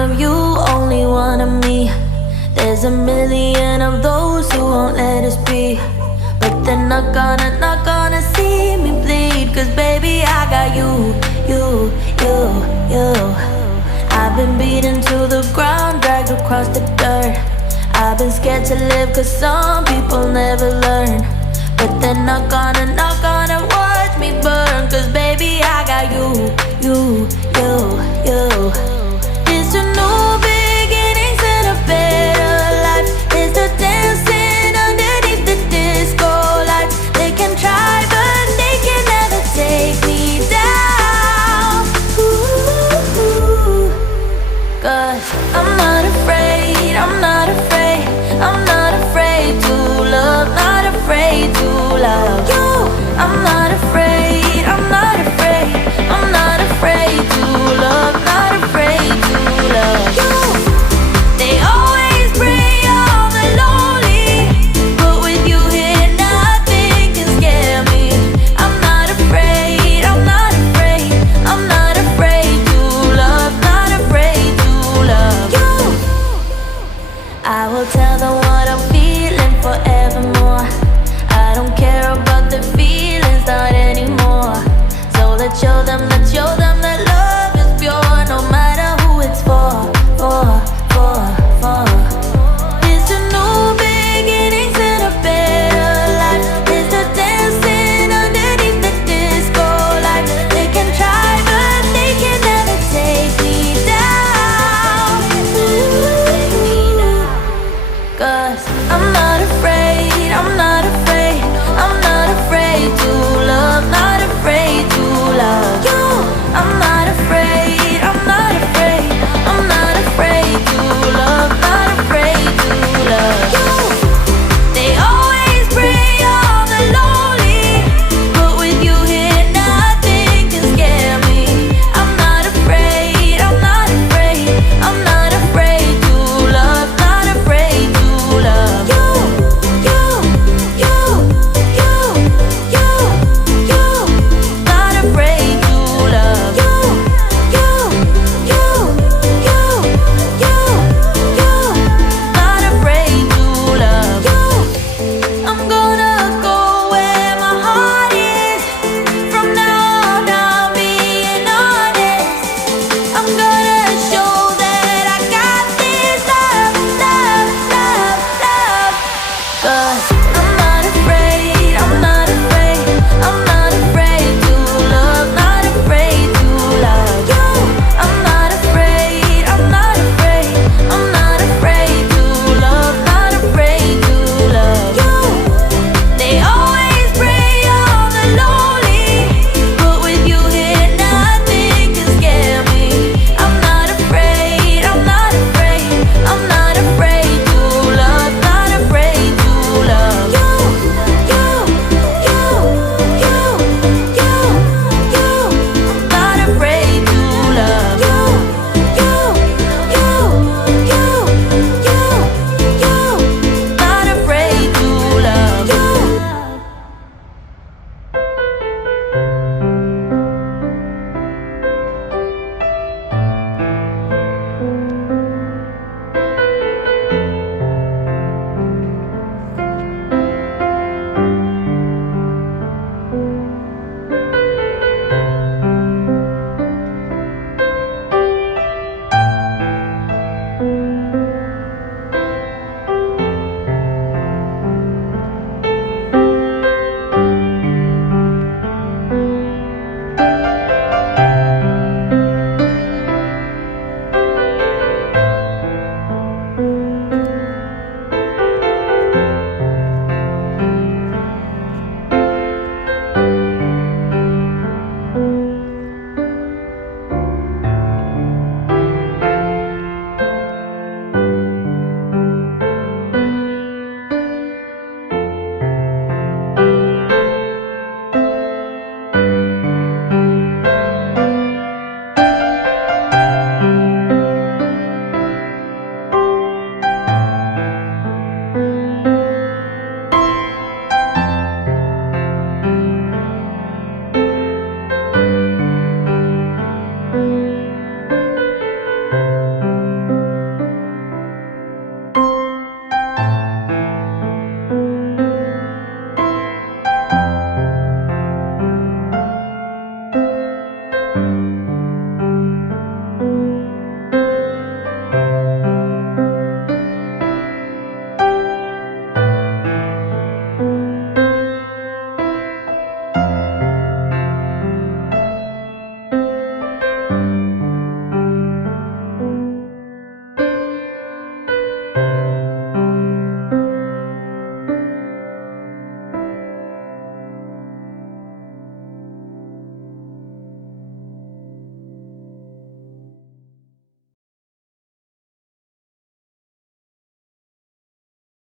of you, only one of me. There's a million of those who won't let us be, but they're not gonna see me bleed. Cause baby, I got you. I've been beaten to the ground, dragged across the dirt. I've been scared to live cause some people never learn, but they're not gonna watch me burn. Cause baby, I got you. It's a new beginnings and a better life. It's the dancing underneath the disco lights. They can try but they can never take me down. Ooh, cause I'm not afraid, I'm not afraid, I'm not afraid to love, not afraid to love you. I'm not